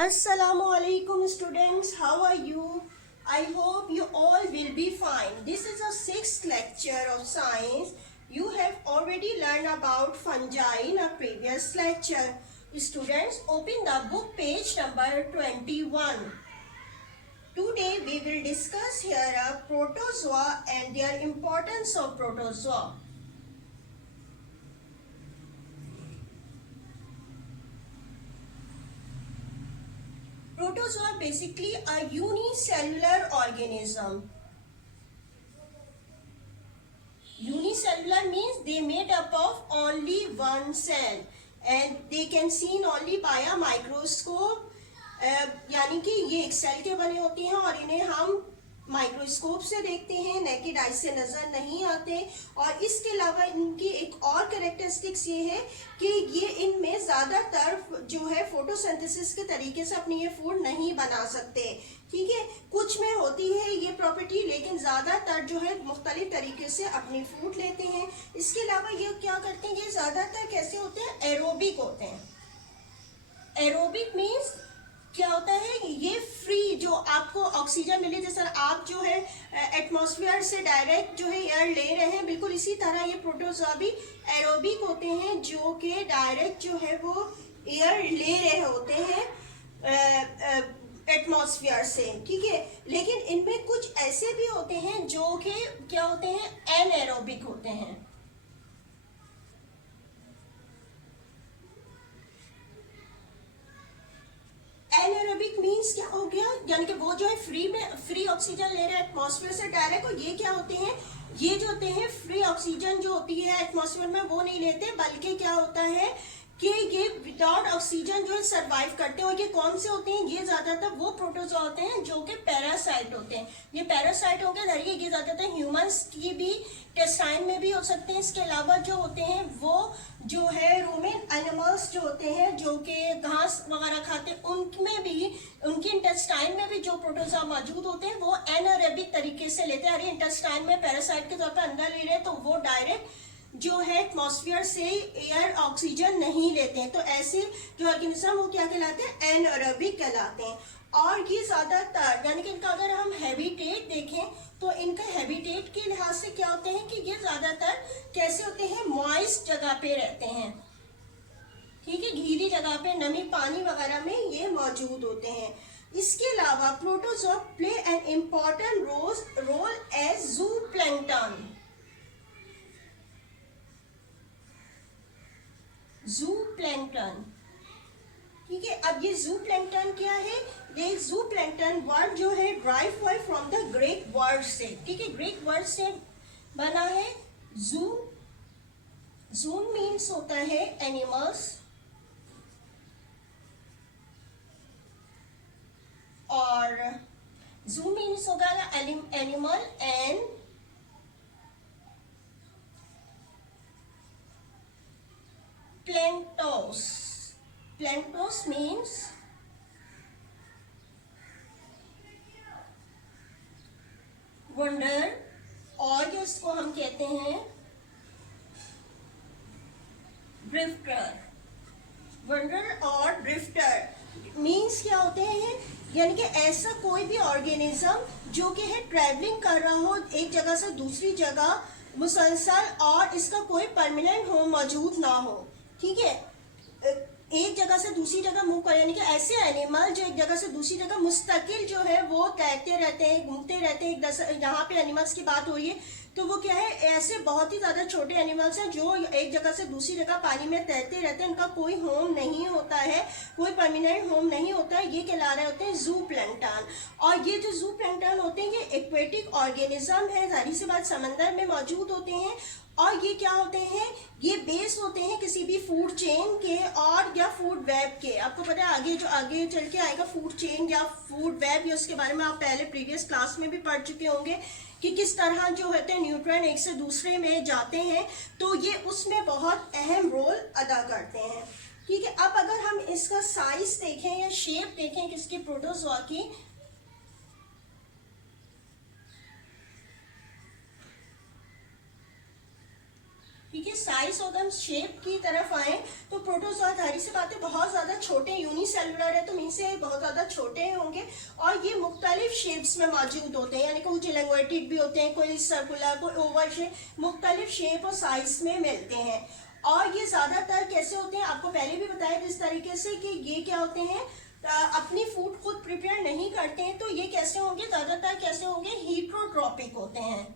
Assalamualaikum students, how are you? I hope you all will be fine. This is a sixth lecture of science. You have already learned about fungi in a previous lecture. Students, open the book page number 21. Today we will discuss here a protozoa and their importance of protozoa. Protozoa are basically a unicellular organism. Unicellular means they made up of only one cell and they can seen only by a microscope. यानी कि ये एक cell के बने होते हैं और इन्हें हम माइक्रोस्कोप से देखते हैं, नेकेड आई से नजर नहीं आते। और इसके अलावा इनकी एक और कैरेक्टरिस्टिक्स ये है कि ये इनमें ज्यादातर जो है फोटोसिंथेसिस के तरीके से अपनी ये फूड नहीं बना सकते। ठीक है, कुछ में होती है ये प्रॉपर्टी, लेकिन ज्यादातर जो है मुख्तलिफ तरीके से अपनी फूड लेते हैं। इसके अलावा ये क्या करते हैं, ये ज्यादातर कैसे होते हैं, एरोबिक होते हैं। एरोबिक मीन्स क्या होता है, ये फ्री जो आपको ऑक्सीजन मिले, जैसे आप जो है एटमॉस्फेयर से डायरेक्ट जो है एयर ले रहे हैं, बिल्कुल इसी तरह ये प्रोटोजोआ भी एरोबिक होते हैं जो कि डायरेक्ट जो है वो एयर ले रहे होते हैं एटमॉस्फेयर से। ठीक है, लेकिन इनमें कुछ ऐसे भी होते हैं जो कि क्या होते हैं, एनएरोबिक होते हैं। एनएरोबिक मीन्स क्या हो गया, यानी कि वो जो है फ्री ऑक्सीजन ले रहे हैं एटमॉस्फेयर से डायरेक्ट। और ये क्या होते हैं, ये जो होते हैं फ्री ऑक्सीजन जो होती है एटमॉस्फेयर में वो नहीं लेते, बल्कि क्या होता है कि ये विदाउट ऑक्सीजन जो है सरवाइव करते हैं। और ये कौन से होते हैं, ये ज्यादातर वो प्रोटोजोआ होते हैं जो कि पैरासाइट होते हैं। ये पैरासाइट हो गए जरिए, ये ज्यादातर ह्यूमंस की भी टेस्टाइन में भी हो सकते हैं। इसके अलावा जो होते हैं वो जो है रूमेन एनिमल्स जो होते हैं जो कि घास वगैरह खाते हैं, उनमें भी उनकी इंटेस्टाइन में भी जो प्रोटोजोआ मौजूद होते हैं वो एनारोबिक तरीके से लेते हैं। अरे इंटेस्टाइन में पैरासाइट के तौर पर अंदर ले रहे हैं तो वो डायरेक्ट जो है एटमॉस्फेयर से एयर ऑक्सीजन नहीं लेते हैं। तो ऐसे जो ऑर्गेनिज्म वो क्या कहलाते हैं, एनारोबिक कहलाते हैं। और ये ज्यादातर यानी कि इनका अगर हम हैबिटेट देखें तो इनका हैबिटेट के लिहाज से क्या होते हैं कि ये ज्यादातर कैसे होते हैं, मॉइस्ट जगह पे रहते हैं। ठीक है, गीली जगह पे नमी पानी वगैरह में ये मौजूद होते हैं। इसके अलावा protozoa play an important role as zooplankton. Zooplankton, ठीक है। अब ये जूप्लैंक्टन क्या है, ये जूप्लैंक्टन वर्ड जो है ड्राइव हुआ है फ्रॉम द ग्रीक वर्ड से। ठीक है, ग्रीक वर्ड से बना है जू। जून मीन्स होता है एनिमल्स और जू मीन्स होगा एनिमल एंड प्लैंक्टोस। प्लैंक्टोस मीन्स वंडर, और इसको हम कहते हैं ड्रिफ्टर। वंडर और ड्रिफ्टर मीन्स क्या होते हैं, यानी कि ऐसा कोई भी ऑर्गेनिज्म जो कि है ट्रैवलिंग कर रहा हो एक जगह से दूसरी जगह मुसलसल और इसका कोई परमानेंट होम मौजूद ना हो। ठीक है, एक जगह से दूसरी जगह मूव कर, यानी कि ऐसे एनिमल जो एक जगह से दूसरी जगह मुस्तकिल जो है वो तैरते रहते हैं, घूमते रहते हैं। यहाँ पे एनिमल्स की बात हो रही है तो वो क्या है, ऐसे बहुत ही ज्यादा छोटे एनिमल्स हैं जो एक जगह से दूसरी जगह पानी में तैरते रहते हैं। उनका कोई होम नहीं होता है, कोई परमानेंट होम नहीं होता है। ये कहला रहे होते हैं जूप्लैंक्टन। और ये जो जूप्लैंक्टन होते हैं ये एक्वेटिक ऑर्गेनिज्म है, जाहिर सी बात समंदर में मौजूद होते हैं। और ये क्या होते हैं, ये बेस होते हैं किसी भी फूड चेन के और या फूड वेब के। आपको पता है आगे जो आगे चल के आएगा फूड चेन या फूड वेब, या उसके बारे में आप पहले प्रीवियस क्लास में भी पढ़ चुके होंगे कि किस तरह जो होते हैं न्यूट्रॉन एक से दूसरे में जाते हैं, तो ये उसमें बहुत अहम रोल अदा करते हैं। ठीक है, अब अगर हम इसका साइज देखें या शेप देखें किसकी, प्रोटोजोआ की, ठीक है। साइज अगर हम शेप की तरफ आए तो प्रोटोजोआ जाहिर सी बात है बहुत ज्यादा छोटे, यूनिसेलुलर है तो मीन से बहुत ज्यादा छोटे होंगे और ये मुख्तलिफ शेप्स में मौजूद होते हैं, यानी कुछ इलेंगुएटेड भी होते हैं, कोई सर्कुलर, कोई ओवल शेप, मुख्तलिफ शेप और साइज में मिलते हैं। और ये ज्यादातर कैसे होते हैं, आपको पहले भी बताया इस तरीके से कि ये क्या होते हैं, अपनी फूड खुद प्रिपेयर नहीं करते हैं, तो ये कैसे होंगे, ज्यादातर कैसे होंगे, हीट्रोट्रॉपिक होते हैं।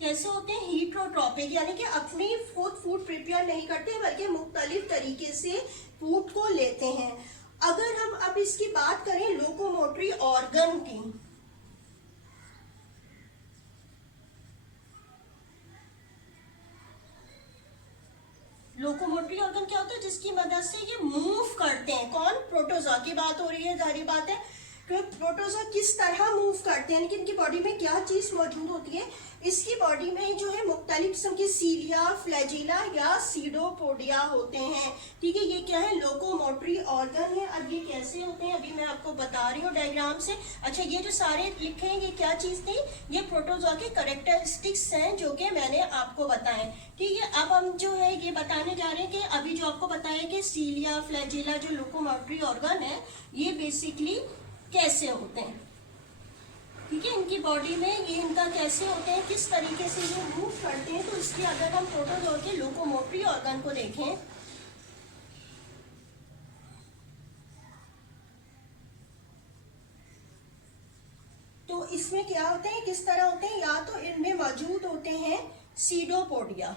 कैसे होते हैं, हीट्रोट्रॉपिक, यानी कि अपनी खुद फूड प्रिपेयर नहीं करते बल्कि मुख्तलिफ तरीके से फूड को लेते हैं। अगर हम अब इसकी बात करें लोकोमोटरी ऑर्गन की, लोकोमोटरी ऑर्गन क्या होता है, जिसकी मदद से ये मूव करते हैं। कौन, प्रोटोजोआ की बात हो रही है, जाहिर बात है। तो प्रोटोजोआ किस तरह मूव करते हैं, इनकी बॉडी में क्या चीज मौजूद होती है, इसकी बॉडी में जो है मुख्तलिफ किस्म की सीलिया, फ्लैजिला या सीडोपोडिया होते हैं। ठीक है, ये क्या है, लोकोमोटरी ऑर्गन है। अब ये कैसे होते हैं अभी मैं आपको बता रही हूँ डायग्राम से। अच्छा, ये जो सारे लिखे हैं ये क्या चीज थी, ये प्रोटोजोआ के कैरेक्टरिस्टिक्स हैं जो कि मैंने आपको बताए। ठीक है, अब हम जो है ये बताने जा रहे हैं कि अभी जो आपको बताया कि सीलिया, फ्लैजिला जो लोकोमोटरी ऑर्गन है ये बेसिकली कैसे होते हैं। ठीक है, इनकी बॉडी में ये इनका कैसे होते हैं, किस तरीके से ये मूव करते हैं। तो इसके अगर हम प्रोटोजोआ के लोकोमोटरी ऑर्गन को देखें तो इसमें क्या होते हैं, किस तरह होते हैं, या तो इनमें मौजूद होते हैं सीडोपोडिया,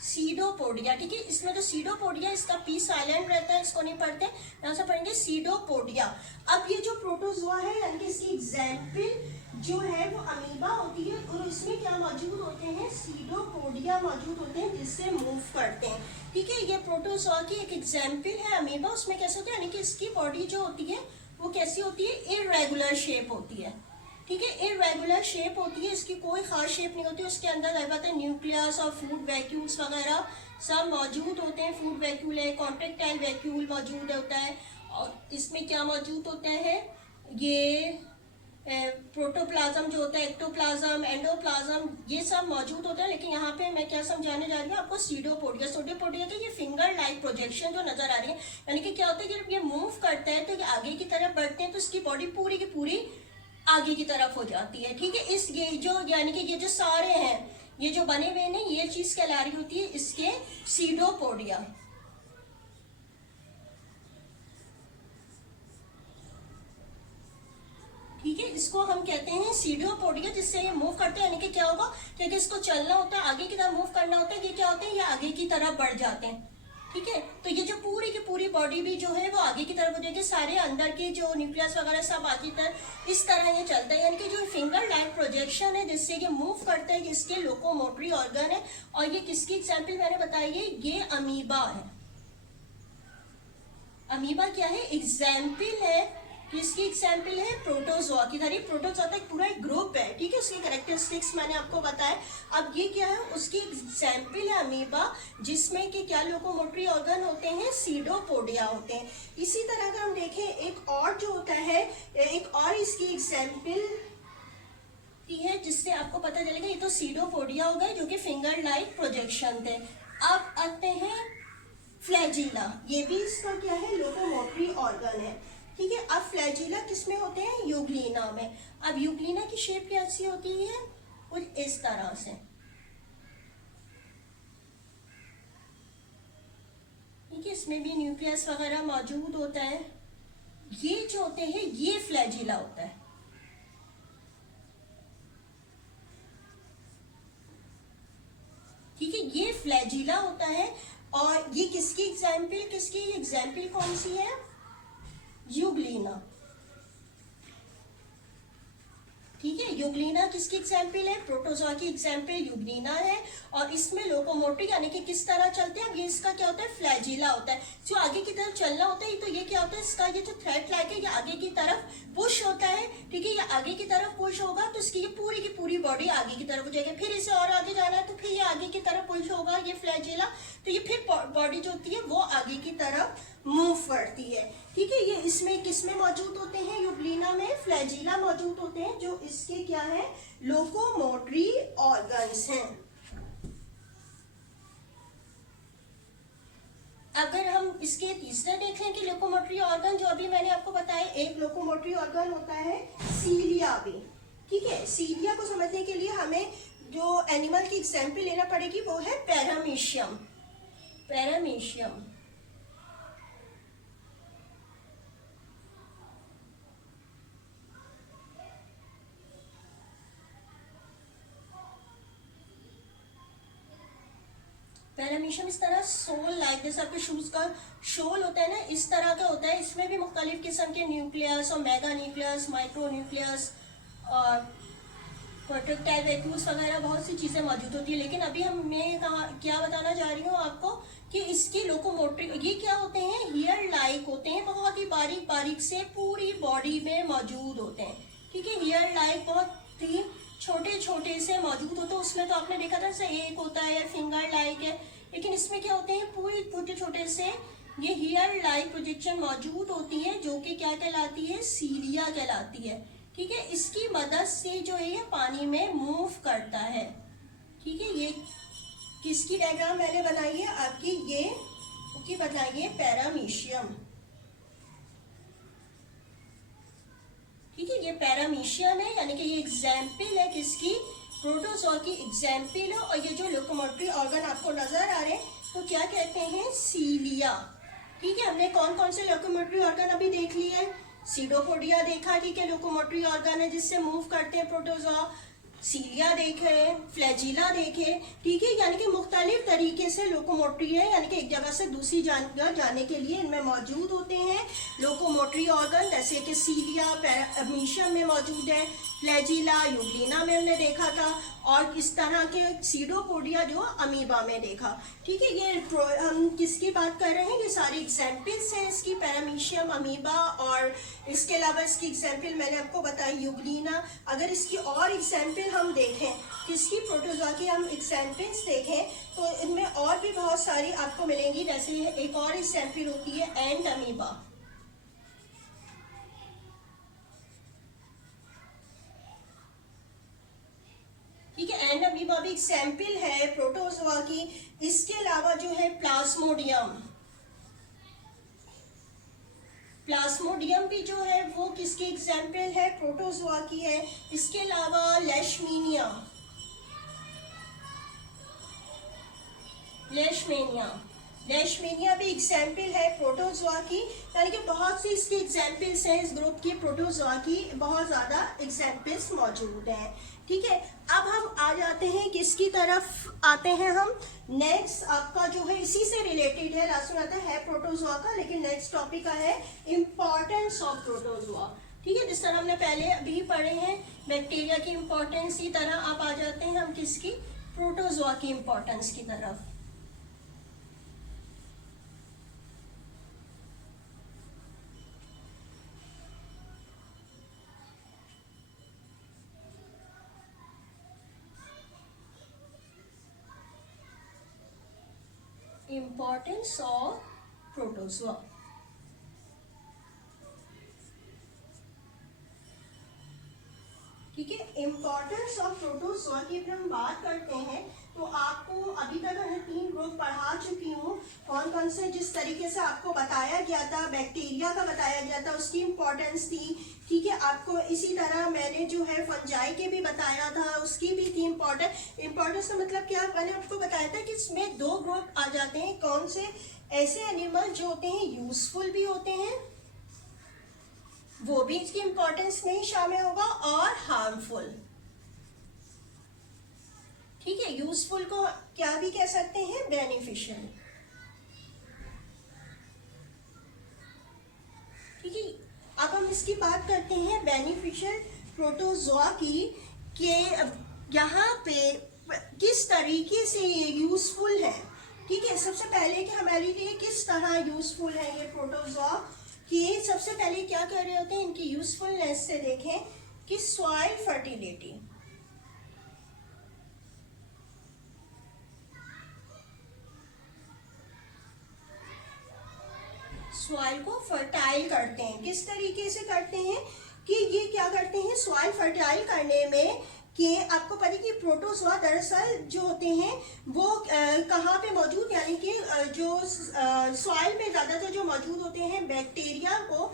सीडोपोडिया। ठीक है, इसमें जो सीडोपोडिया, इसका पी साइलेंट रहता है, इसको नहीं पढ़ते, यहां से पढ़ेंगे सीडोपोडिया। अब ये जो प्रोटोजोआ है यानी कि इसकी एग्जाम्पल जो है वो अमीबा होती है और इसमें क्या मौजूद होते हैं, सीडोपोडिया मौजूद होते हैं जिससे मूव करते हैं। ठीक है, ये प्रोटोजोआ की एक एग्जाम्पल है अमीबा। उसमें कैसे होता है, यानी कि इसकी बॉडी जो होती है वो कैसी होती है, इरेगुलर शेप होती है। ठीक है, इरेगुलर शेप होती है, इसकी कोई खास शेप नहीं होती। उसके अंदर है न्यूक्लियस और फूड वैक्यूल्स वगैरह सब मौजूद होते हैं। फूड वैक्यूल है, कॉन्ट्रेक्टाइल वैक्यूल मौजूद होता है और इसमें क्या मौजूद होता है, ये प्रोटोप्लाज्म जो होता है, एक्टोप्लाज्म, एंडोप्लाज्म, ये सब मौजूद होता है। लेकिन यहाँ पे मैं क्या समझाने जा रही हूँ आपको, सीडोपोडिया। सीडोपोडिया के ये फिंगर लाइक प्रोजेक्शन जो नजर आ रही है, यानी कि क्या होता है, जब ये मूव करता है तो ये आगे की तरफ बढ़ते हैं तो इसकी बॉडी पूरी की पूरी आगे की तरफ हो जाती है। ठीक है, इस ये जो यानी कि ये जो सारे हैं ये जो बने हुए हैं ये चीज कहला रही होती है इसके सीडोपोडिया। ठीक है, इसको हम कहते हैं सीडोपोडिया, जिससे ये मूव करते हैं। यानी कि क्या होगा, क्योंकि इसको चलना होता है, आगे की तरफ मूव करना होता है, ये क्या होते हैं, ये आगे की तरफ बढ़ जाते हैं। ठीक है, तो ये जो पूरी की पूरी बॉडी भी जो है वो आगे की तरफ हो जाएगी, सारे अंदर के जो न्यूक्लियस वगैरह सब आगे तरफ इस तरह ये चलता है। यानी कि जो फिंगर लाइक प्रोजेक्शन है जिससे ये मूव करता है, इसके लोकोमोटरी ऑर्गन है। और ये किसकी एग्जाम्पल मैंने बताई है, ये अमीबा है। अमीबा क्या है, एग्जाम्पल है, किसकी एग्जाम्पल है, प्रोटोजोआ की। धरी प्रोटोजोआ का एक पूरा एक ग्रुप है। ठीक है, उसकी कैरेक्टरिस्टिक्स मैंने आपको बताया। अब ये क्या है, उसकी एग्जाम्पल है अमीबा, जिसमें कि क्या लोकोमोटरी ऑर्गन होते हैं, सीडोपोडिया होते हैं। इसी तरह अगर हम देखें एक और जो होता है, एक और इसकी एग्जाम्पल है जिससे आपको पता चलेगा, ये तो सीडोपोडिया हो गए जो कि फिंगर लाइक प्रोजेक्शन थे। अब आते हैं फ्लैजिला, ये भी इसका क्या है, लोकोमोटरी ऑर्गन है। ठीक है, अब फ्लैजिला किसमें होते हैं, यूग्लिना में। अब यूग्लिना की शेप कैसी होती है, कुछ इस तरह से। ठीक है, इसमें भी न्यूक्लियस वगैरह मौजूद होता है। ये जो होते हैं ये फ्लैजिला होता है। ठीक है, ये फ्लैजिला होता है। और ये किसकी एग्जाम्पल, किसकी एग्जाम्पल कौन सी है, यूग्लिना। ठीक है, यूग्लिना किसकी एग्जाम्पल है? प्रोटोजोआ की एग्जाम्पल यूग्लिना है। और इसमें लोकोमोटरी यानी कि किस तरह चलते हैं, अब ये इसका क्या होता है, फ्लैजिला होता है, जो आगे की तरफ चलना होता है। तो ये क्या होता है, इसका ये जो थ्रेड लाइक है ये आगे की तरफ पुश होता है। ठीक है, ये आगे की तरफ पुश होगा तो इसकी ये पूरी की पूरी बॉडी आगे की तरफ हो जाएगी। फिर इसे और आगे जाना है तो फिर ये आगे की तरफ पुश होगा, ये फ्लैजिला, तो ये फिर बॉडी जो होती है वो आगे की तरफ मूव करती है। ठीक है, ये इसमें किसमें मौजूद होते हैं, यूग्लिना में फ्लैजिला मौजूद होते हैं, जो इसके क्या है, लोकोमोटरी ऑर्गन्स हैं। अगर हम इसके तीसरा देखें कि लोकोमोटरी ऑर्गन जो अभी मैंने आपको बताया, एक लोकोमोटरी ऑर्गन होता है सीलिया भी। ठीक है, सीलिया को समझने के लिए हमें जो एनिमल की एग्जाम्पल लेना पड़ेगी वो है पैरामीशियम। पैरामीशियम पैरामीशियम इस तरह सोल लाइक, जैसे आपके शूज का शोल होता है ना, इस तरह का होता है। इसमें भी मुख्तलिफ किस्म के न्यूक्लियस और मेगा न्यूक्लियस, माइक्रो न्यूक्लियस और प्रोटेक्टाइव वैक्यूल्स वगैरह बहुत सी चीज़ें मौजूद होती है। लेकिन अभी मैं क्या बताना जा रही हूँ आपको कि इसकी लोकोमोटरी, ये क्या होते हैं, हेयर लाइक होते हैं, बहुत ही बारीक बारीक से पूरी बॉडी में मौजूद होते हैं। ठीक है, हेयर लाइक बहुत ही छोटे छोटे से मौजूद होते हैं। उसमें तो आपने देखा था जैसे एक होता है या फिंगर लाइक है, लेकिन इसमें क्या होते हैं, पूरी छोटे छोटे से ये हेयर लाइक प्रोजेक्शन मौजूद होती है, जो कि क्या कहलाती है, सीलिया कहलाती है। ठीक है, इसकी मदद से जो है ये पानी में मूव करता है। ठीक है, ये किसकी डायग्राम मैंने बनाई है आपकी, ये की बताइए पैरामीशियम। ठीक है, ये पैरामीशियम है, यानी कि ये एग्जाम्पल है किसकी, प्रोटोजोआ की एग्जाम्पल है। और ये जो लोकोमोटरी ऑर्गन आपको नजर आ रहे हैं तो क्या कहते हैं, सीलिया। ठीक है, हमने कौन कौन से लोकोमोटरी ऑर्गन अभी देख लिए हैं, सीडोपोडिया देखा, ठीक है, लोकोमोटरी ऑर्गन है जिससे मूव करते हैं प्रोटोजोआ। सीलिया देखे, फ्लैजिला देखे। ठीक है, यानी कि मुख्तलिफ तरीके से लोकोमोटरी है, यानी कि एक जगह से दूसरी जगह जाने के लिए इनमें मौजूद होते हैं लोकोमोटरी ऑर्गन, जैसे कि सीलिया पैरामीशियम में मौजूद है, फ्लैजिला यूग्लिना में हमने देखा था, और इस तरह के सीडोपोडिया जो अमीबा में देखा। ठीक है, ये हम किसकी बात कर रहे हैं, ये सारी एग्जाम्पल्स हैं इसकी, पैरामीशियम, अमीबा, और इसके अलावा इसकी एग्जाम्पल मैंने आपको बताई यूग्लिना। अगर इसकी और एग्जाम्पल हम देखें, किसकी, प्रोटोजोआ की हम एग्जाम्पल्स देखें तो इनमें और भी बहुत सारी आपको मिलेंगी। जैसे एक और एग्जाम्पल होती है एंड अमीबा। ठीक है, एंड अमीबा भी एग्जाम्पल है प्रोटोजोआ की। इसके अलावा जो है प्लाज्मोडियम, प्लाज्मोडियम भी जो है वो किसकी एग्जाम्पल है, प्रोटोजोआ की है। इसके अलावा लेशमीनिया, लेशमीनिया भी एग्जाम्पल है प्रोटोजोआ की। यानी कि बहुत सी इसकी एग्जाम्पल्स हैं, इस ग्रुप की प्रोटोजोआ की बहुत ज्यादा एग्जाम्पल्स मौजूद हैं। ठीक है, अब हम आ जाते हैं किसकी तरफ आते हैं हम, नेक्स्ट आपका जो है इसी से रिलेटेड है, लास्ट में आता है प्रोटोजोआ का, लेकिन नेक्स्ट टॉपिक का है इम्पोर्टेंस ऑफ प्रोटोजोआ। ठीक है, जिस तरह हमने पहले अभी पढ़े हैं बैक्टीरिया की इम्पोर्टेंस, इसी तरह आप आ जाते हैं हम किसकी, प्रोटोजोआ की इम्पोर्टेंस की तरफ। Importance of protozoa। ठीक है, इम्पोर्टेंस ऑफ प्रोटोजोआ की अगर हम बात करते हैं तो आपको अभी तक हमने 3 ग्रुप पढ़ा चुकी हूँ, कौन कौन से, जिस तरीके से आपको बताया गया था, बैक्टीरिया का बताया गया था, उसकी इम्पोर्टेंस थी। ठीक है, आपको इसी तरह मैंने जो है फंजाई के भी बताया था, उसकी भी थी इम्पोर्टेंस का मतलब क्या, मैंने आपको बताया था कि इसमें 2 ग्रुप आ जाते हैं, कौन से, ऐसे एनिमल जो होते हैं यूजफुल भी होते हैं, वो भी इसकी इम्पोर्टेंस में शामिल होगा, और हार्मफुल। ठीक है, यूजफुल को क्या भी कह सकते हैं, बेनिफिशियल। ठीक है, अब हम इसकी बात करते हैं बेनिफिशियल प्रोटोजोआ की कि यहाँ पे किस तरीके से ये यूजफुल है। ठीक है, सबसे पहले कि हमारे लिए किस तरह यूजफुल है ये प्रोटोजोआ, कि सबसे पहले क्या कर रहे होते हैं, इनकी यूजफुलनेस से देखें कि सॉइल फर्टिलिटी, सॉइल को फर्टाइल करते हैं। किस तरीके से करते हैं कि ये क्या करते हैं सॉइल फर्टाइल करने में, कि आपको पता है कि प्रोटोजोआ दरअसल जो होते हैं वो कहाँ पे मौजूद, यानी कि जो सॉइल में ज़्यादातर जो मौजूद होते हैं बैक्टीरिया को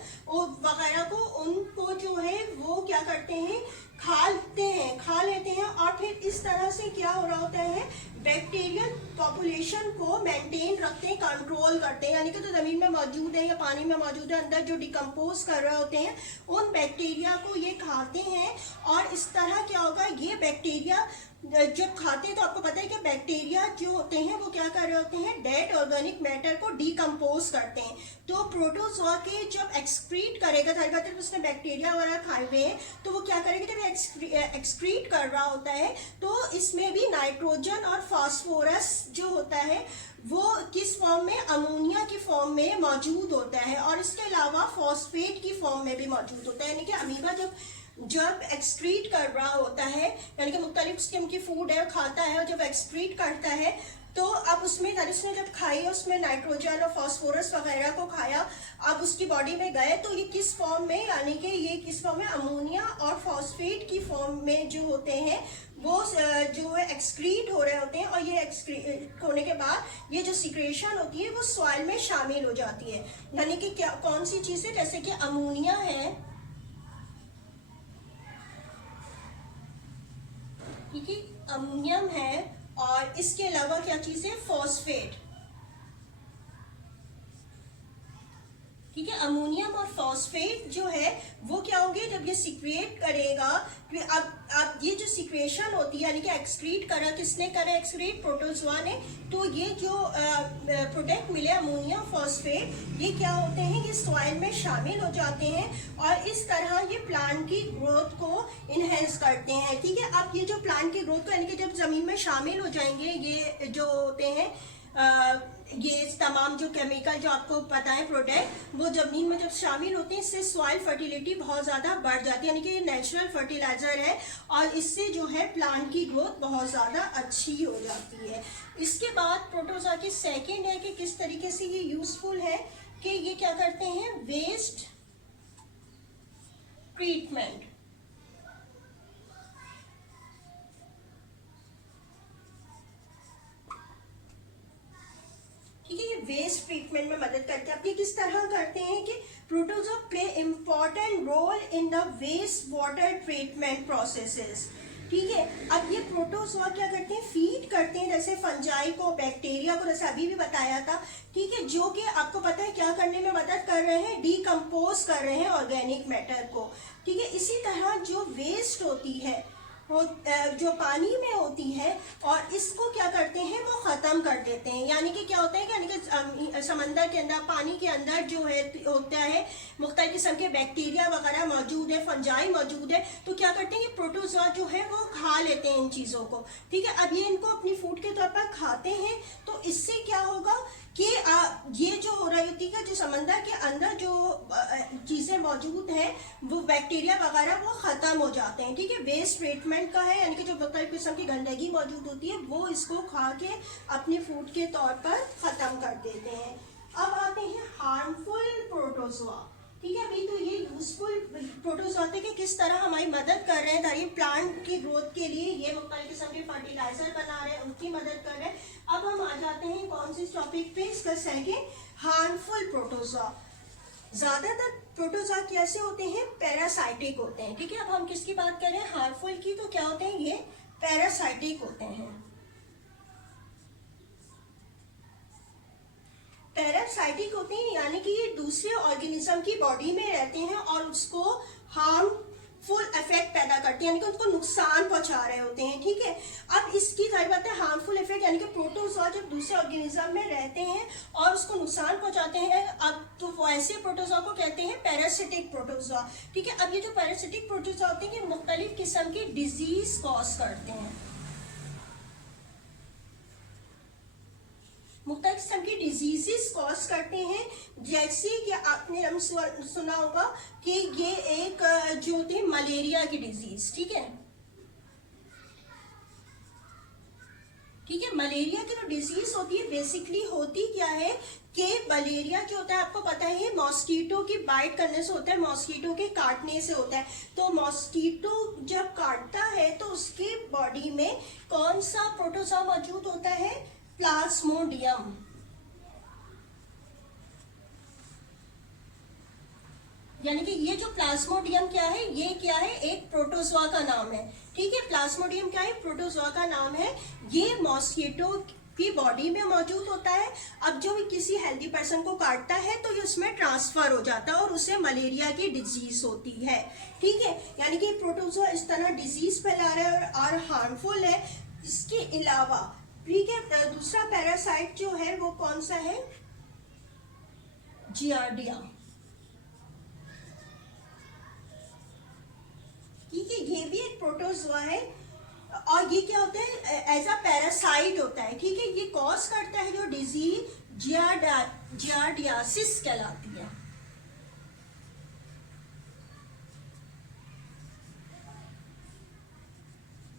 वगैरह को, उनको जो है वो क्या करते हैं खा लेते हैं और फिर इस तरह से क्या हो रहा होता है, बैक्टीरियल पॉपुलेशन को मेंटेन रखते हैं, कंट्रोल करते हैं। यानी कि तो जमीन में मौजूद है या पानी में मौजूद है, अंदर जो डिकम्पोज कर रहे होते हैं उन बैक्टीरिया को ये खाते हैं। और इस तरह क्या होगा, ये बैक्टीरिया जब खाते हैं तो आपको पता है कि बैक्टीरिया जो होते हैं वो क्या कर रहे होते हैं, डेड ऑर्गेनिक मैटर को डिकम्पोज करते हैं। तो प्रोटोजोआ के जब एक्सक्रीट करेगा, जब उसने बैक्टीरिया वगैरह खाए हुए हैं तो वो क्या करेगा, जब एक्सक्रीट कर रहा होता है तो इसमें भी नाइट्रोजन और फास्फोरस जो होता है वो किस फॉर्म में, अमोनिया की फॉर्म में मौजूद होता है, और इसके अलावा फॉस्फेट की फॉर्म में भी मौजूद होता है। यानी कि अमीबा जब एक्सक्रीट कर रहा होता है, यानी कि मुख्तलिफ किस्म की फूड है खाता है, और जब एक्सक्रीट करता है तो अब उसमें जब खाई उसमें नाइट्रोजन और फास्फोरस वगैरह को खाया, अब उसकी बॉडी में गए तो ये किस फॉर्म में, यानी कि ये किस फॉर्म में, अमोनिया और फॉस्फेट की फॉर्म में जो होते हैं वो जो है एक्सक्रीट हो रहे होते हैं। और ये एक्सक्रीट होने के बाद ये जो सिक्रेशन होती है वो सॉइल में शामिल हो जाती है। यानी कि क्या, कौन सी चीजें, जैसे कि अमोनिया है, ठीक है, अमोनियम है, और इसके अलावा क्या चीज है, फॉस्फेट। ठीक है, अमोनियम और फॉस्फेट जो है वो क्या होंगे, जब ये सिक्रेट करेगा, अब ये जो सिक्रेशन होती है, यानी कि एक्सक्रीट करा, किसने करा एक्सक्रीट, प्रोटोजोआ ने। तो ये जो प्रोडक्ट मिले अमोनिया फॉस्फेट, ये क्या होते हैं, ये सॉइल में शामिल हो जाते हैं और इस तरह ये प्लांट की ग्रोथ को इनहेंस करते हैं। ठीक है, अब ये जो प्लांट की ग्रोथ को, यानी कि जब जमीन में शामिल हो जाएंगे ये जो होते हैं ये तमाम जो केमिकल जो आपको पता है प्रोडक्ट, वो जमीन में जब शामिल होते हैं इससे सॉइल फर्टिलिटी बहुत ज़्यादा बढ़ जाती है। यानी कि ये नेचुरल फर्टिलाइजर है और इससे जो है प्लांट की ग्रोथ बहुत ज़्यादा अच्छी हो जाती है। इसके बाद प्रोटोजोआ की सेकेंड है कि किस तरीके से ये यूजफुल है, कि ये क्या करते हैं, वेस्ट ट्रीटमेंट। ठीक है, ये वेस्ट ट्रीटमेंट में मदद करते हैं। अब ये किस तरह करते हैं कि protozoa play important role in the waste water treatment processes. ठीक है, अब ये प्रोटोजोआ क्या करते हैं, फीड करते हैं जैसे फंजाई को, बैक्टीरिया को, जैसे अभी भी बताया था। ठीक है, जो कि आपको पता है क्या करने में मदद कर रहे हैं, डिकम्पोज कर रहे हैं ऑर्गेनिक मैटर को। ठीक है, इसी तरह जो वेस्ट होती है जो पानी में होती है और इसको क्या करते हैं, वो ख़त्म कर देते हैं। यानी कि क्या होता है कि यानी कि समंदर के अंदर, पानी के अंदर जो है होता है मुख्तलिफ किस्म के बैक्टीरिया वगैरह मौजूद है, फंजाई मौजूद है, तो क्या करते हैं ये प्रोटोजोआ जो है वो खा लेते हैं इन चीज़ों को। ठीक है, अब ये इनको अपनी फूड के तौर पर खाते हैं, तो इससे क्या होगा कि ये जो हो रही होती है, जो समंदर के अंदर जो चीज़ें मौजूद हैं वो बैक्टीरिया वगैरह वो ख़त्म हो जाते हैं। ठीक है, वेस्ट ट्रीटमेंट का है, यानी कि जो मुख्तलिफ किस्म की गंदगी मौजूद होती है वो इसको खा के अपने फूड के तौर पर ख़त्म कर देते हैं। अब आते हैं हार्मफुल प्रोटोजोआ। ठीक है, अभी तो ये यूजफुल प्रोटोजोआ थे कि किस तरह हमारी मदद कर रहे हैं ताकि प्लांट की ग्रोथ के लिए ये मुख्तलिफ किस्म के फर्टिलाइजर बना रहे हैं, उनकी मदद कर रहे हैं। अब हम आ जाते हैं कौन सी टॉपिक पे, इसका सेकंड, हार्मफुल प्रोटोजोआ। ज्यादातर प्रोटोजोआ कैसे होते हैं, पैरासाइटिक होते हैं। ठीक है, अब हम किसकी बात कर रहे हैं, हार्मफुल की, तो क्या होते हैं, ये पैरासाइटिक होते हैं। पैरासाइटिक होते हैं यानी कि ये दूसरे ऑर्गेनिज्म की बॉडी में रहते हैं और उसको हार्म हार्मफुल इफेक्ट पैदा करती है, यानी कि उनको नुकसान पहुंचा रहे होते हैं, ठीक है। अब इसकी जाहिर बात है हार्मफुल इफेक्ट, यानी कि प्रोटोजोआ जब दूसरे ऑर्गेनिज्म में रहते हैं और उसको नुकसान पहुंचाते हैं, अब तो वो ऐसे प्रोटोजोआ को कहते हैं पैरासिटिक प्रोटोजोआ, ठीक है। अब ये जो पैरासिटिक प्रोटोजोआ होते हैं ये मुख्तलिफ किस्म की डिजीज कॉज करते हैं, मुख्तलिफ किस्म की डिजीजेस कॉज करते हैं, जैसे कि आपने हम सुना होगा कि ये एक जो होती है मलेरिया की डिजीज, ठीक है, ठीक है। मलेरिया की जो डिजीज होती है बेसिकली होती क्या है कि मलेरिया जो होता है आपको पता है मॉस्किटो की बाइट करने से होता है, मॉस्किटो के काटने से होता है। तो मॉस्किटो जब काटता है तो उसकी बॉडी में कौन सा प्रोटोजोआ मौजूद होता है, प्लाज्मोडियम, यानी कि ये जो प्लाज्मोडियम क्या है, ये क्या है, एक प्रोटोजोआ का नाम है, ठीक है। प्लाज्मोडियम क्या है, प्रोटोजोआ का नाम है। ये मॉस्किटो की बॉडी में मौजूद होता है। अब जो भी किसी हेल्दी पर्सन को काटता है तो ये उसमें ट्रांसफर हो जाता है और उसे मलेरिया की डिजीज होती है, ठीक है। यानी कि प्रोटोजोआ इस तरह डिजीज फैला रहा है और हार्मफुल है। इसके अलावा ठीक है, दूसरा पैरासाइट जो है वो कौन सा है, जियार्डिया, ठीक है। ये भी एक प्रोटोजोआ है और ये क्या होता है, एज अ पैरासाइट होता है, ठीक है। ये कॉज करता है जो डिजीज जियार्डियासिस कहलाती है,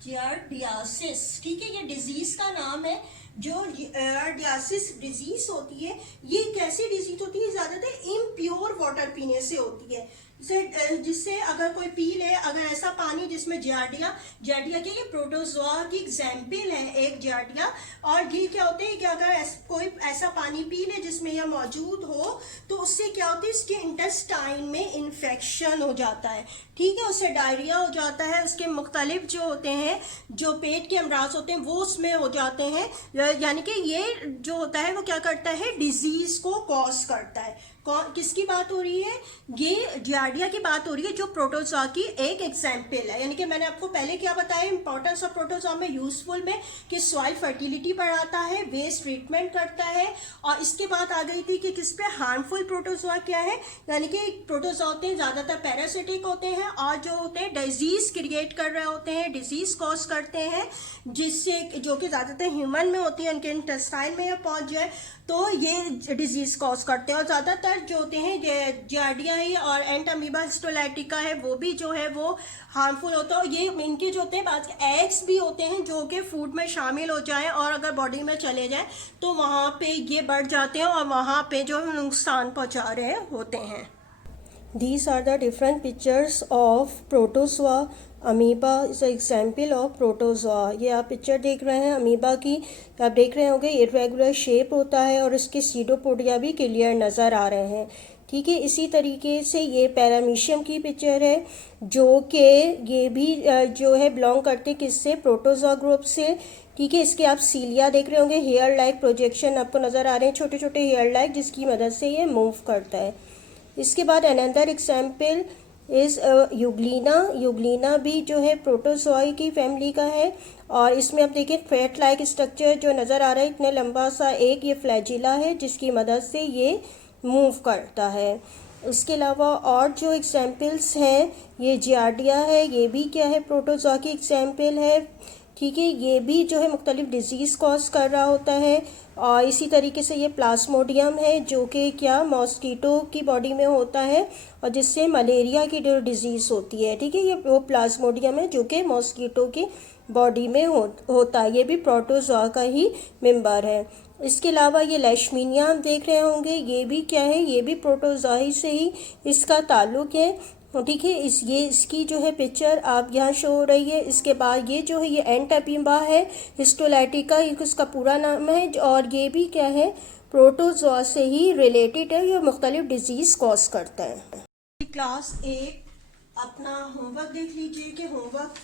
जियार्डियासिस, ठीक है। ये डिजीज का नाम है। जो जियार्डियासिस डिजीज होती है ये कैसी डिजीज होती है, ज्यादातर इम्प्योर वाटर पीने से होती है, जिससे अगर कोई पी ले अगर ऐसा पानी जिसमें जियार्डिया के ये प्रोटोजोआ की एग्जाम्पल है एक जियार्डिया, और ये क्या होते हैं कि अगर कोई ऐसा पानी पी ले जिसमें यह मौजूद हो तो उससे क्या होता है, इसके इंटेस्टाइन में इन्फेक्शन हो जाता है, ठीक है। उससे डायरिया हो जाता है, उसके मुख्तलिफ जो होते हैं जो पेट के अमराज होते हैं वो उसमें हो जाते हैं, यानी कि ये जो होता है वो क्या करता है, डिजीज को कॉज करता है। किसकी बात हो रही है, ये जियार्डिया की बात हो रही है जो प्रोटोजोआ की एक एग्जाम्पल है। यानी कि मैंने आपको पहले क्या बताया इंपॉर्टेंस ऑफ प्रोटोजोआ में, यूजफुल में कि सॉइल फर्टिलिटी बढ़ाता है, वेस्ट ट्रीटमेंट करता है, और इसके बाद आ गई थी कि किस पे हार्मफुल प्रोटोजोआ क्या है, यानी कि प्रोटोजोआ होते हैं ज्यादातर पैरासिटिक होते हैं और जो होते हैं डिजीज क्रिएट कर रहे होते हैं, डिजीज कॉज करते हैं, जिससे जो कि ज्यादातर ह्यूमन में होती है, उनके इंटेस्टाइन में पहुंच जाए तो ये डिजीज कॉज करते हैं। और ज्यादातर जो होते हैं जियार्डिया ही और एंट अमीबा हिस्टोलाइटिका है वो भी जो है वो हार्मफुल होता है। और ये इनके जो होते हैं बाद एग्स भी होते हैं जो कि फूड में शामिल हो जाएं और अगर बॉडी में चले जाएं तो वहाँ पे ये बढ़ जाते हैं और वहाँ पे जो नुकसान पहुँचा रहे होते हैं। These are the different pictures of protozoa. Amoeba is example of protozoa. ये आप पिक्चर देख रहे हैं अमीबा की, आप देख रहे होंगे इरेगुलर शेप होता है और इसके सीडोपोडिया भी क्लियर नज़र आ रहे हैं, ठीक है। इसी तरीके से ये पैरामीशियम की पिक्चर है जो कि ये भी जो है बिलोंग करते किससे, प्रोटोजोआ ग्रुप से, ठीक है। इसके आप सीलिया देख रहे होंगे, हेयर लाइक प्रोजेक्शन आपको नज़र आ रहे हैं, छोटे छोटे हेयर लाइक जिसकी मदद से ये मूव करता है। इसके बाद अनदर एग्जाम्पल इस यूग्लिना भी जो है प्रोटोजोआ की फैमिली का है और इसमें आप देखिए फैट लाइक स्ट्रक्चर जो नज़र आ रहा है, इतने लंबा सा एक ये फ्लैजिला है जिसकी मदद से ये मूव करता है। उसके अलावा और जो एग्जाम्पल्स हैं ये जियार्डिया है, ये भी क्या है, प्रोटोजोआ की एग्जाम्पल है, ठीक है। ये भी जो है मुख्तलिफ डिजीज़ कॉज कर रहा होता है। और इसी तरीके से ये प्लाज्मोडियम है जो कि क्या मॉस्किटो की बॉडी में होता है और जिससे मलेरिया की जो डिजीज़ होती है, ठीक है। ये वो प्लाज्मोडियम है जो कि मॉस्किटो की बॉडी में होता है, ये भी प्रोटोजोआ का ही मेंबर है। इसके अलावा ये लेशमीनिया आप देख रहे होंगे, ये भी क्या है, ये भी प्रोटोजोआ से ही इसका ताल्लुक़ है, ठीक है। इसकी जो है पिक्चर आप यहाँ शो हो रही है। इसके बाद ये जो है ये एंट अमीबा है हिस्टोलाइटिका, इसका पूरा नाम है, और ये भी क्या है, प्रोटोजोआ से ही रिलेटेड है, ये मुख्तलिफ डिजीज़ कॉज करता है। क्लास 8 अपना होमवर्क देख लीजिए कि होमवर्क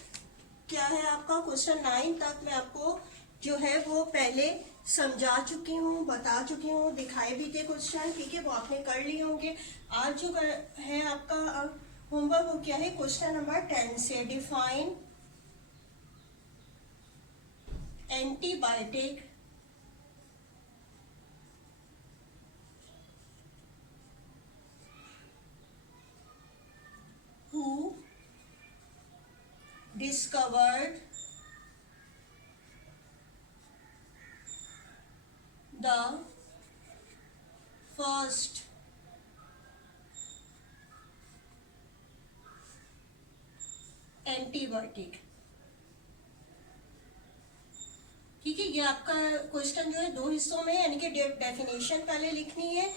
क्या है आपका। क्वेश्चन 9 तक मैं आपको जो है वो पहले समझा चुकी हूँ, बता चुकी हूँ, दिखाए भी थे क्वेश्चन, ठीक है, वो आपने कर लिए होंगे। आज जो है आपका होमवर्क हो क्या है क्वेश्चन नंबर 10 से, define antibiotic who discovered the first antibiotic. ठीक है, ये आपका क्वेश्चन जो है दो हिस्सों में है, यानी कि डेफिनेशन पहले लिखनी है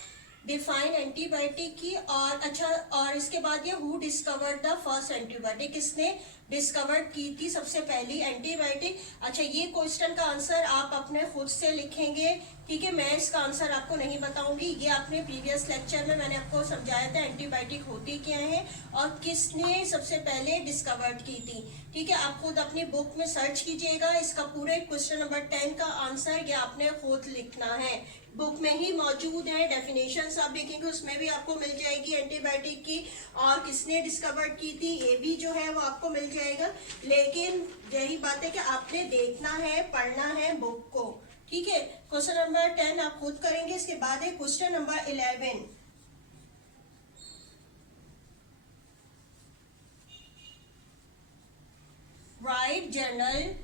डिफाइन एंटीबायोटिक की, और अच्छा, और इसके बाद ये who discovered the first antibiotic, किसने डिस्कवर्ड की थी सबसे पहली एंटीबायोटिक। अच्छा, ये क्वेश्चन का आंसर आप अपने खुद से लिखेंगे। ठीक है, मैं इसका आंसर आपको नहीं बताऊंगी, ये आपने प्रीवियस लेक्चर में मैंने आपको समझाया था एंटीबायोटिक होती क्या है और किसने सबसे पहले डिस्कवर्ड की थी। ठीक है, आप खुद अपनी बुक में सर्च कीजिएगा, इसका पूरे क्वेश्चन नंबर 10 का आंसर ये आपने खुद लिखना है, बुक में ही मौजूद है। डेफिनेशन आप देखेंगे उसमें भी आपको मिल जाएगी एंटीबायोटिक की, और किसने डिस्कवर्ड की थी ये भी जो है वो आपको मिल जाएगा। लेकिन यही बात है कि आपने देखना है, पढ़ना है बुक को। ठीक है, क्वेश्चन नंबर 10 आप खुद करेंगे। इसके बाद है question number 11, right journal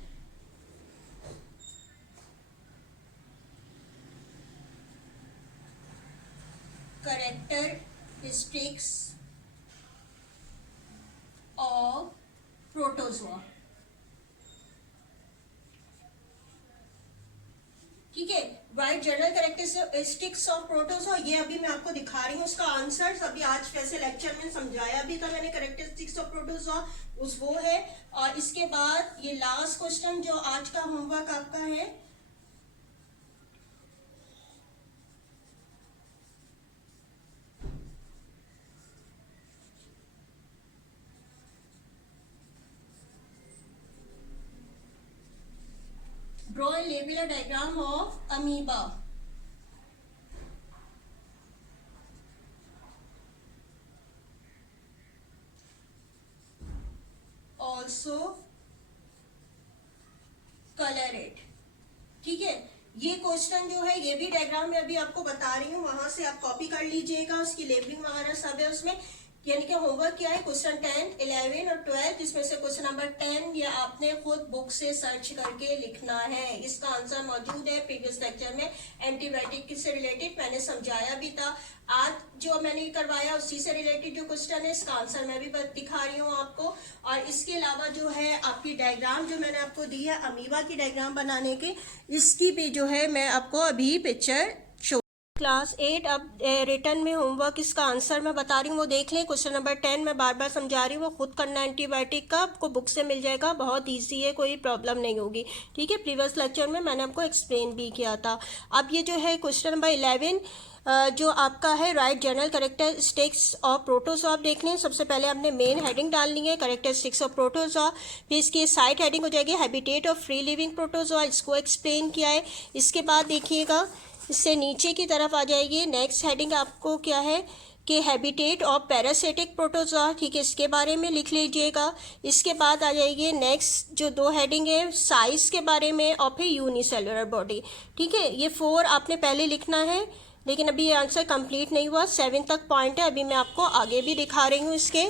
characteristics of protozoa। ठीक है, right general characteristics of protozoa, ये अभी मैं आपको दिखा रही हूँ उसका आंसर। अभी आज वैसे लेक्चर में समझाया भी था मैंने कैरेक्टरिस्टिक्स ऑफ प्रोटोजोआ, उस वो है। और इसके बाद ये लास्ट क्वेश्चन जो आज का होमवर्क आपका है, draw and label a diagram of amoeba। Also color it। ठीक है, ये क्वेश्चन जो है ये भी डायग्राम में अभी आपको बता रही हूँ, वहां से आप कॉपी कर लीजिएगा, उसकी लेबलिंग वगैरह सब है उसमें। यानी कि होमवर्क क्या है क्वेश्चन 10, 11 और 12, जिसमें से क्वेश्चन नंबर 10 ये आपने खुद बुक से सर्च करके लिखना है। इसका आंसर मौजूद है प्रीवियस लेक्चर में, एंटीबायोटिक से रिलेटेड मैंने समझाया भी था। आज जो मैंने करवाया उसी से रिलेटेड जो क्वेश्चन है, इसका आंसर मैं भी दिखा रही हूँ आपको। और इसके अलावा जो है आपकी डायग्राम जो मैंने आपको दी है अमीबा की डायग्राम बनाने की, इसकी भी जो है मैं आपको अभी पिक्चर क्लास 8 अब रिटर्न में होमवर्क इसका आंसर मैं बता रही हूँ वो देख लें। क्वेश्चन नंबर 10 मैं बार बार समझा रही हूँ, वो खुद करना एंटीबायोटिक का, आपको बुक से मिल जाएगा, बहुत इजी है, कोई प्रॉब्लम नहीं होगी। ठीक है, प्रीवियस लेक्चर में मैंने आपको एक्सप्लेन भी किया था। अब ये जो है क्वेश्चन नंबर 11 जो आपका है right general characteristics of protozoa, आप देख लें। सबसे पहले आपने मेन हेडिंग डालनी है कैरेक्टरिस्टिक्स ऑफ प्रोटोजोआ, फिर इसकी साइड हेडिंग हो जाएगी habitat of free living protozoa, इसको एक्सप्लेन किया है। इसके बाद देखिएगा इससे नीचे की तरफ आ जाएगी नेक्स्ट हेडिंग आपको क्या है कि हैबिटेट ऑफ पैरासिटिक प्रोटोजोआ। ठीक है, इसके बारे में लिख लीजिएगा। इसके बाद आ जाएगी नेक्स्ट जो दो हेडिंग है साइज के बारे में और फिर यूनिसेलुलर बॉडी। ठीक है, ये 4 आपने पहले लिखना है, लेकिन अभी ये आंसर कंप्लीट नहीं हुआ, 7 तक पॉइंट है, अभी मैं आपको आगे भी दिखा रही हूँ इसके।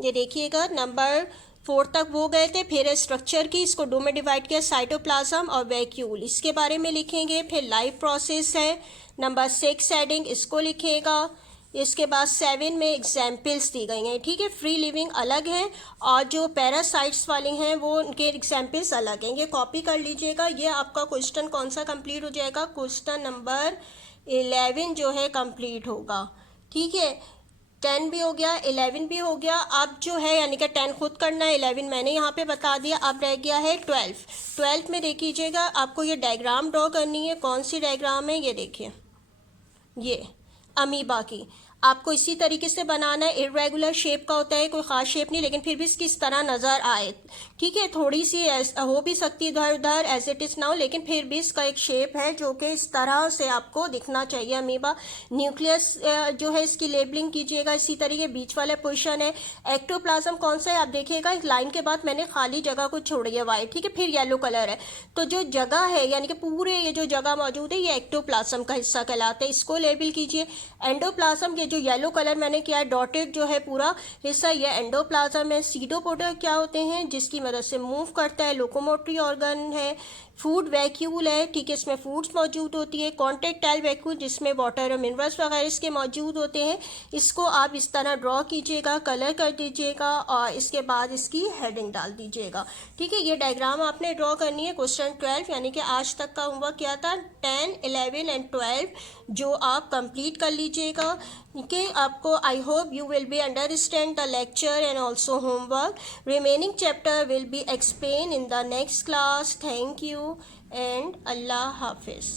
ये देखिएगा नंबर 4 तक वो गए थे, फिर स्ट्रक्चर की, इसको 2 में डिवाइड किया, साइटोप्लाज्म और वैक्यूल, इसके बारे में लिखेंगे। फिर लाइफ प्रोसेस है नंबर 6 हेडिंग, इसको लिखिएगा। इसके बाद 7 में एग्जाम्पल्स दी गई हैं। ठीक है, फ्री लिविंग अलग है और जो पैरासाइट्स वाले हैं वो उनके एग्जाम्पल्स अलग हैं, ये कॉपी कर लीजिएगा। ये आपका क्वेश्चन कौन सा कंप्लीट हो जाएगा, क्वेश्चन नंबर 11 जो है कंप्लीट होगा। ठीक है, 10 भी हो गया, 11 भी हो गया। अब जो है यानी कि 10 खुद करना है, 11 मैंने यहाँ पे बता दिया। अब रह गया है 12 में देखिएगा आपको ये डायग्राम ड्रॉ करनी है। कौन सी डायग्राम है, ये देखिए, ये अमीबा की। आपको इसी तरीके से बनाना है। इरेगुलर शेप का होता है, कोई ख़ास शेप नहीं, लेकिन फिर भी इसकी इस तरह नज़र आए, ठीक है। थोड़ी सी हो भी सकती है इधर उधर, एज इट इज़ ना हो, लेकिन फिर भी इसका एक शेप है जो कि इस तरह से आपको दिखना चाहिए अमीबा। न्यूक्लियस जो है इसकी लेबलिंग कीजिएगा इसी तरीके। बीच वाला पोर्शन है एक्टोप्लाज्म कौन सा है आप देखिएगा, इस लाइन के बाद मैंने खाली जगह को छोड़ी है वाइट, ठीक है, फिर येलो कलर है, तो जो जगह है यानी कि पूरे ये जो जगह मौजूद है ये एक्टोप्लाज्म का हिस्सा कहलाता है, इसको लेबल कीजिए। एंडोप्लाज्म ये जो येलो कलर मैंने किया है डॉटेड जो है पूरा हिस्सा, ये एंडोप्लाज्म है। सीडोपोडा क्या होते हैं, जिसकी मदद से मूव करता है, लोकोमोटरी ऑर्गन है। फूड वैक्यूल है, ठीक है, इसमें फूड्स मौजूद होती है। कॉन्टेक्टाइल वैक्यूल जिसमें वाटर और मिनरल्स वगैरह इसके मौजूद होते हैं। इसको आप इस तरह ड्रॉ कीजिएगा, कलर कर दीजिएगा और इसके बाद इसकी हेडिंग डाल दीजिएगा, ठीक है। ये डायग्राम आपने ड्रॉ करनी है। क्वेश्चन 12 यानी कि आज तक का होमवर्क क्या था, 10, 11 एंड 12 जो आप कंप्लीट कर लीजिएगा, ठीक है। आपको I hope you will be understand the lecture and also homework. Remaining chapter will be explained in the next class. Thank you and Allah Hafiz.